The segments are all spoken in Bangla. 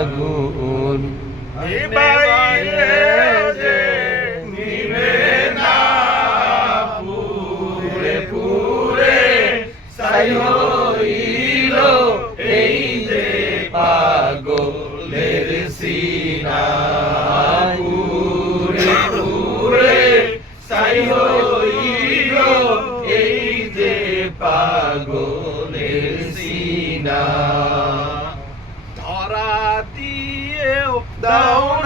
আগুন। ti eu da onde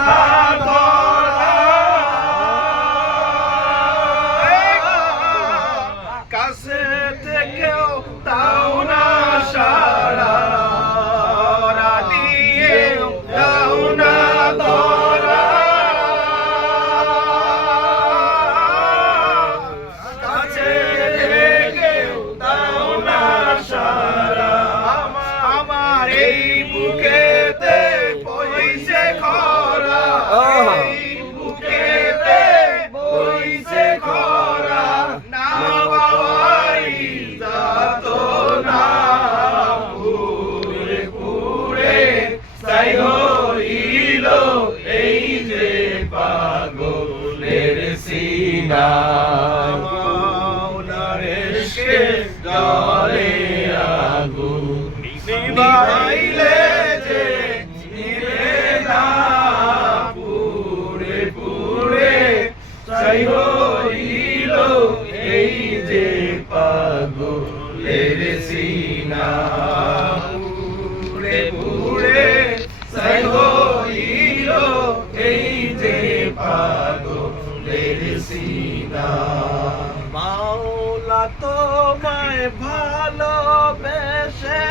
পাগলের সিনা। মাওলারে শেষ দরে আগু নিভাইলে যে নিবে না। পুরে পুরে চাই হইল এই যে পাগলের সিনা। গো সিনা মাওলা তোমায় ভালোবেসে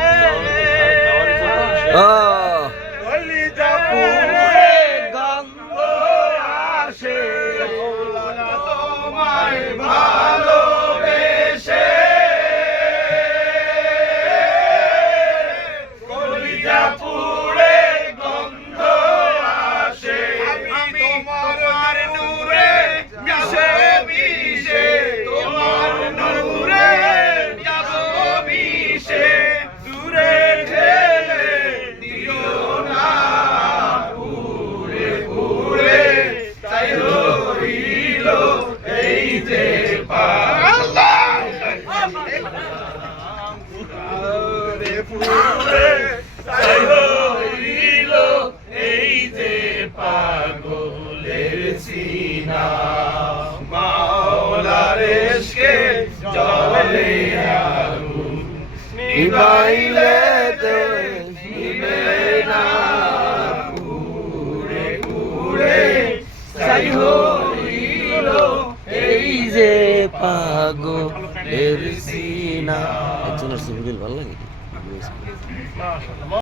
নিবাইলে নিবে না। ঘুরে ঘুরে সাই হইল এই লাগে